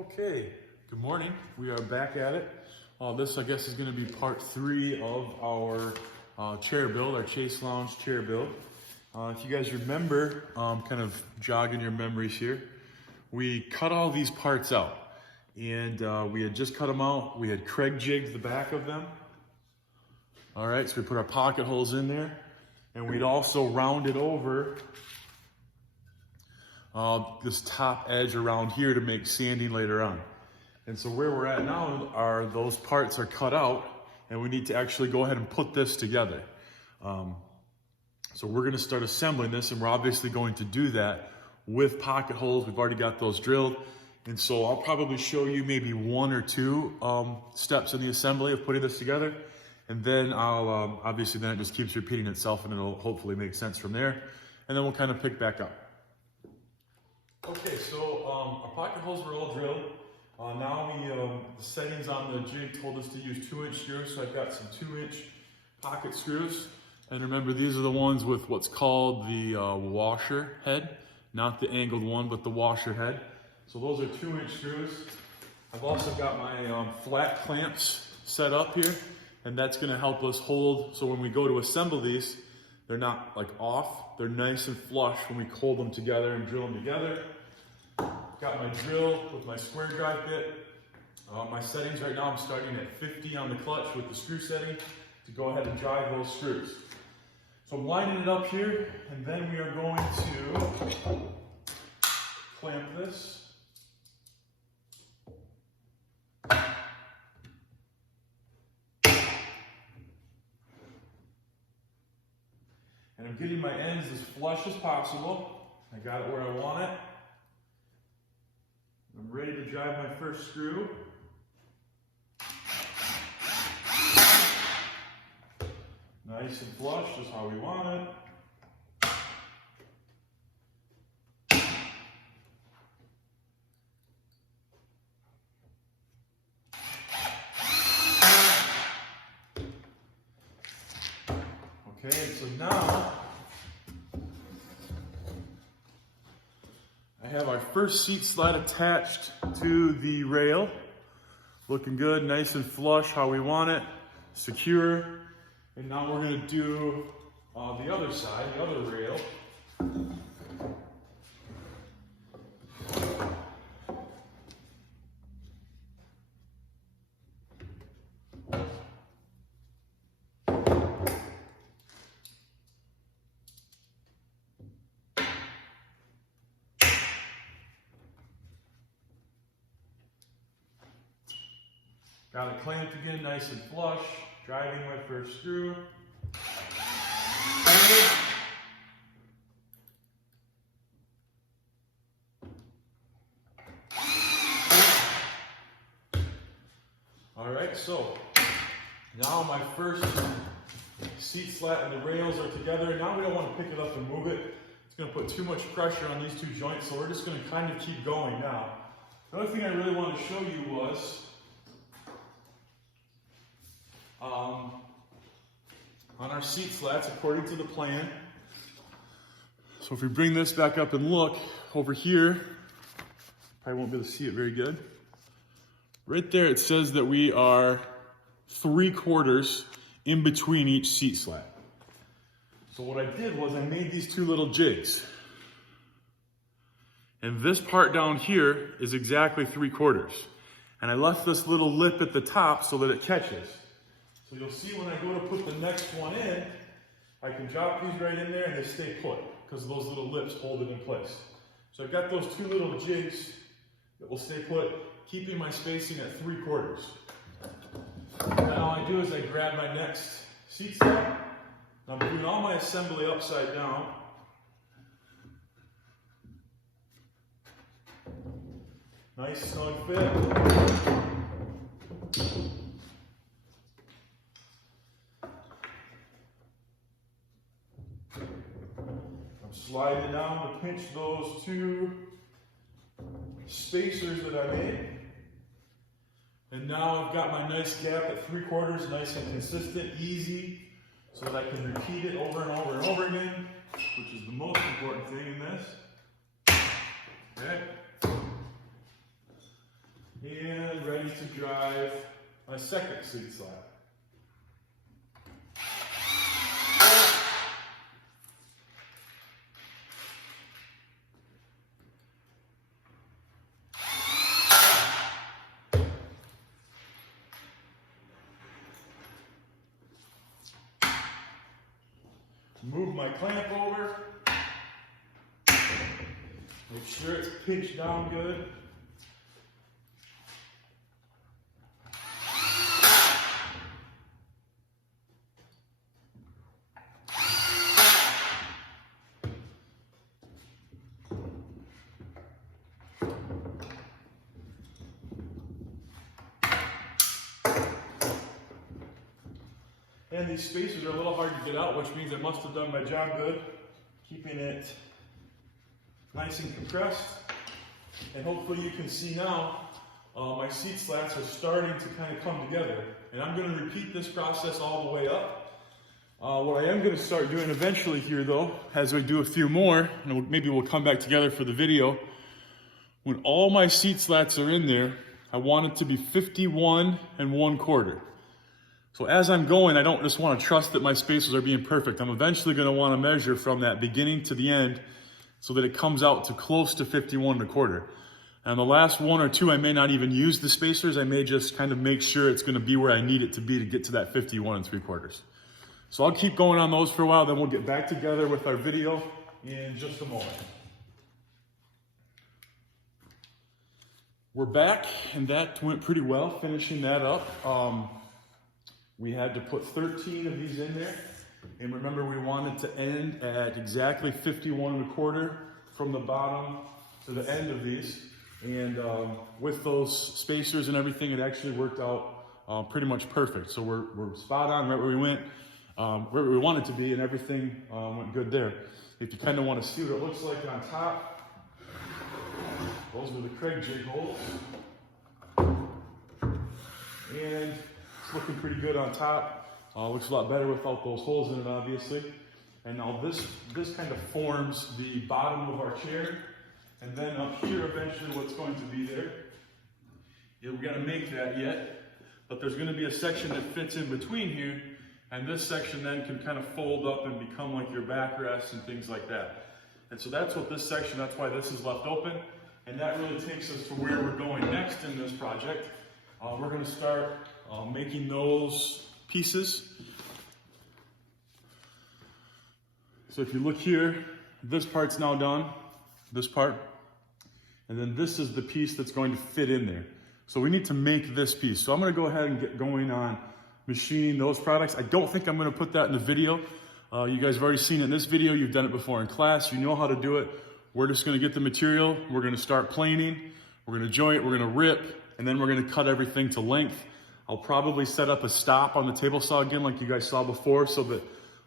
Okay, good morning. We are back at it. This, I guess, is going to be part 3 of our chair build, our Chaise Lounge chair build. If you guys remember, kind of jogging your memories here, we cut all these parts out. And we had just cut them out. We had Craig jigged the back of them. All right, so we put our pocket holes in there. And we'd also rounded over this top edge around here to make sanding later on. And so where we're at now are those parts are cut out, and we need to actually go ahead and put this together. So we're going to start assembling this, and we're obviously going to do that with pocket holes. We've already got those drilled. And so I'll probably show you maybe 1 or 2 steps in the assembly of putting this together. And then I'll, obviously then it just keeps repeating itself, and it'll hopefully make sense from there. And then we'll kind of pick back up. Okay, so our pocket holes were all drilled. Now the settings on the jig told us to use 2-inch screws, so I've got some 2-inch pocket screws. And remember, these are the ones with what's called the washer head, not the angled one, but the washer head. So those are 2-inch screws. I've also got my flat clamps set up here, and that's going to help us hold, so when we go to assemble these, they're not like off, they're nice and flush when we hold them together and drill them together. Got my drill with my square drive bit. My settings right now, I'm starting at 50 on the clutch with the screw setting to go ahead and drive those screws. So I'm lining it up here, and then we are going to clamp this. And I'm getting my ends as flush as possible. I got it where I want it. I'm ready to drive my first screw. Nice and flush, just how we want it. Okay, so now I have our first seat sled attached to the rail. Looking good, nice and flush, how we want it, secure. And now we're going to do the other side, the other rail. Got it clamped again, nice and flush. Driving my first screw. All right, so now my first seat slat and the rails are together. Now we don't want to pick it up and move it. It's going to put too much pressure on these 2 joints, so we're just going to kind of keep going now. The other thing I really wanted to show you was on our seat slats, according to the plan. So if we bring this back up and look over here, probably won't be able to see it very good. Right there, it says that we are 3/4 in between each seat slat. So what I did was I made these 2 little jigs. And this part down here is exactly 3/4. And I left this little lip at the top so that it catches. So you'll see when I go to put the next one in, I can drop these right in there and they stay put because those little lips hold it in place. So I've got those 2 little jigs that will stay put, keeping my spacing at 3/4. Now all I do is I grab my next seat slat. I'm doing all my assembly upside down. Nice snug fit. Slide it down to pinch those 2 spacers that I made. And now I've got my nice gap at 3/4, nice and consistent, easy, so that I can repeat it over and over and over again, which is the most important thing in this. Okay. And ready to drive my second seat slat. Move my clamp over. Make sure it's pinched down good. And these spacers are a little hard to get out, which means I must have done my job good, keeping it nice and compressed. And hopefully you can see now, my seat slats are starting to kind of come together. And I'm going to repeat this process all the way up. What I am going to start doing eventually here though, as I do a few more, and maybe we'll come back together for the video, when all my seat slats are in there, I want it to be 51 1/4. So as I'm going, I don't just want to trust that my spacers are being perfect. I'm eventually going to want to measure from that beginning to the end so that it comes out to close to 51 1/4. And the last one or two, I may not even use the spacers. I may just kind of make sure it's going to be where I need it to be to get to that 51 3/4. So I'll keep going on those for a while, then we'll get back together with our video in just a moment. We're back, and that went pretty well, finishing that up. We had to put 13 of these in there. And remember, we wanted to end at exactly 51 1/4 from the bottom to the end of these. And with those spacers and everything, it actually worked out pretty much perfect. So we're spot on right where we went, where we wanted to be, and everything went good there. If you kind of want to see what it looks like on top, those were the Craig jig holes. And it's looking pretty good on top. Looks a lot better without those holes in it, obviously. And now this kind of forms the bottom of our chair. And then up here, eventually, what's going to be there. Yeah, we got to make that yet. But there's going to be a section that fits in between here. And this section then can kind of fold up and become like your backrest and things like that. And so that's what this section, that's why this is left open. And that really takes us to where we're going next in this project. We're going to start making those pieces. So if you look here, this part's now done, this part, and then this is the piece that's going to fit in there. So we need to make this piece. So I'm going to go ahead and get going on machining those products. I don't think I'm going to put that in the video. You guys have already seen it in this video. You've done it before in class. You know how to do it. We're just going to get the material. We're going to start planing. We're going to joint. We're going to rip, and then we're going to cut everything to length. I'll probably set up a stop on the table saw again like you guys saw before so that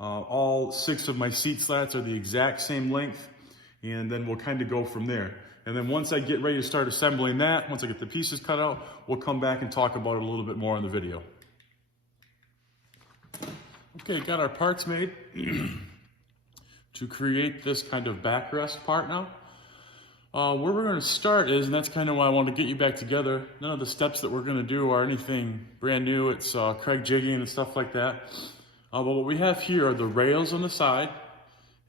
all 6 of my seat slats are the exact same length, and then we'll kind of go from there. And then once I get ready to start assembling that, once I get the pieces cut out, we'll come back and talk about it a little bit more in the video. Okay, got our parts made to create this kind of backrest part now. Where we're going to start is, and that's kind of why I want to get you back together, none of the steps that we're going to do are anything brand new. It's Craig jigging and stuff like that. But what we have here are the rails on the side,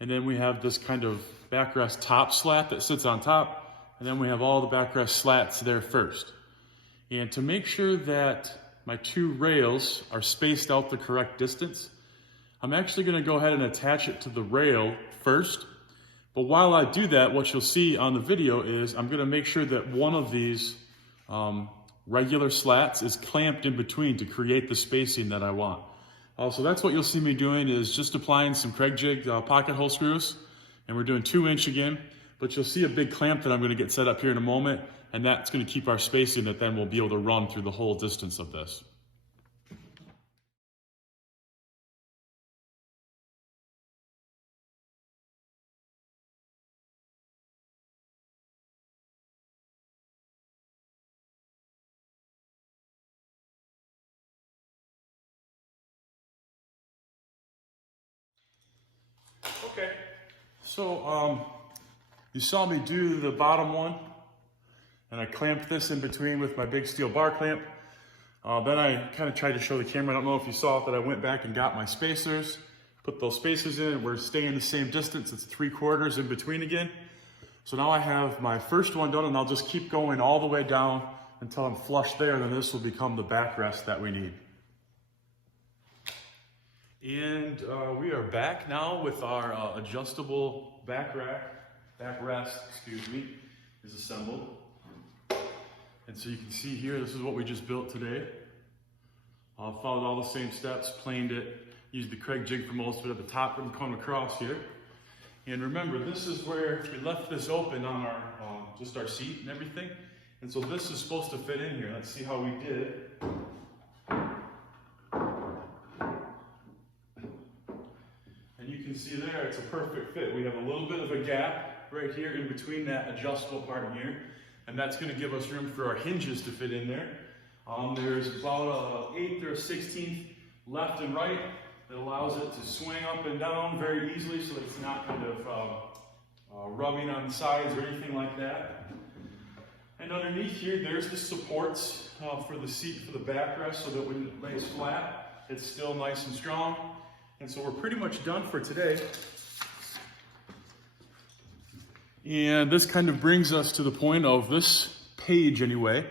and then we have this kind of backrest top slat that sits on top, and then we have all the backrest slats there first. And to make sure that my 2 rails are spaced out the correct distance, I'm actually going to go ahead and attach it to the rail first. But while I do that, what you'll see on the video is I'm going to make sure that one of these regular slats is clamped in between to create the spacing that I want. So that's what you'll see me doing, is just applying some Craig jig pocket hole screws. And we're doing 2" again. But you'll see a big clamp that I'm going to get set up here in a moment. And that's going to keep our spacing that then we'll be able to run through the whole distance of this. Okay, so you saw me do the bottom one, and I clamped this in between with my big steel bar clamp. Then I kind of tried to show the camera, I don't know if you saw it, that I went back and got my spacers, put those spacers in, we're staying the same distance, it's 3/4 in between again. So now I have my first one done, and I'll just keep going all the way down until I'm flush there, and then this will become the backrest that we need. And we are back now with our adjustable backrest, is assembled. And so you can see here, this is what we just built today. Followed all the same steps, planed it, used the Craig jig for most of it at the top and come across here. And remember, this is where we left this open on our just our seat and everything. And so this is supposed to fit in here. Let's see how we did it. And you can see there, it's a perfect fit. We have a little bit of a gap right here in between that adjustable part here. And that's going to give us room for our hinges to fit in there. There's about an 1/8 or a 1/16 left and right that allows it to swing up and down very easily so that it's not kind of rubbing on sides or anything like that. And underneath here, there's the supports for the seat, for the backrest, so that when it lays flat, it's still nice and strong. And so we're pretty much done for today. And this kind of brings us to the point of this page anyway,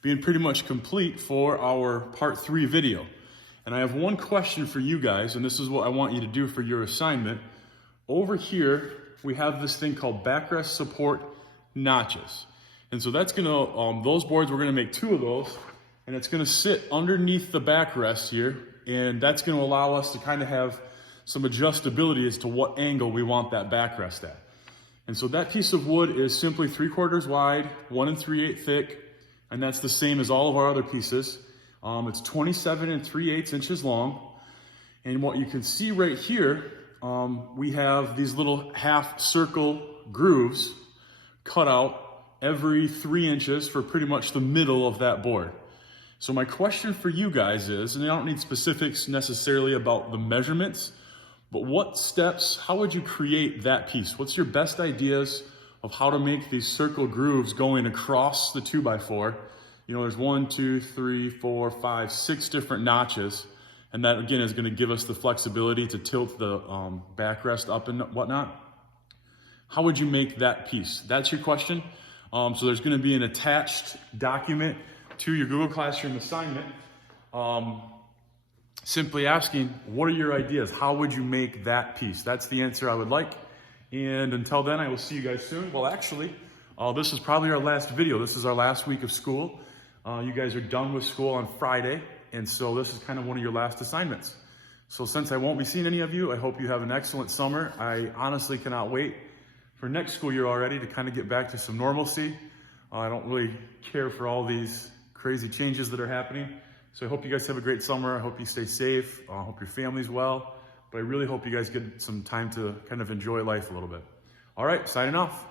being pretty much complete for our part 3 video. And I have one question for you guys, and this is what I want you to do for your assignment. Over here, we have this thing called backrest support notches. And so that's gonna, those boards, we're gonna make 2 of those, and it's gonna sit underneath the backrest here, and that's gonna allow us to kind of have some adjustability as to what angle we want that backrest at. And so that piece of wood is simply 3/4 wide, 1 3/8 thick, and that's the same as all of our other pieces. It's 27 3/8 inches long. And what you can see right here, we have these little half circle grooves cut out every 3 inches for pretty much the middle of that board. So my question for you guys is, and I don't need specifics necessarily about the measurements, but what steps, how would you create that piece? What's your best ideas of how to make these circle grooves going across the 2x4? You know, there's 1, 2, 3, 4, 5, 6 different notches. And that again is gonna give us the flexibility to tilt the backrest up and whatnot. How would you make that piece? That's your question. So there's gonna be an attached document to your Google Classroom assignment. Simply asking, what are your ideas? How would you make that piece? That's the answer I would like. And until then, I will see you guys soon. Well, actually, this is probably our last video. This is our last week of school. You guys are done with school on Friday. And so this is kind of one of your last assignments. So since I won't be seeing any of you, I hope you have an excellent summer. I honestly cannot wait for next school year already to kind of get back to some normalcy. I don't really care for all these crazy changes that are happening. So I hope you guys have a great summer. I hope you stay safe. I hope your family's well. But I really hope you guys get some time to kind of enjoy life a little bit. All right, signing off.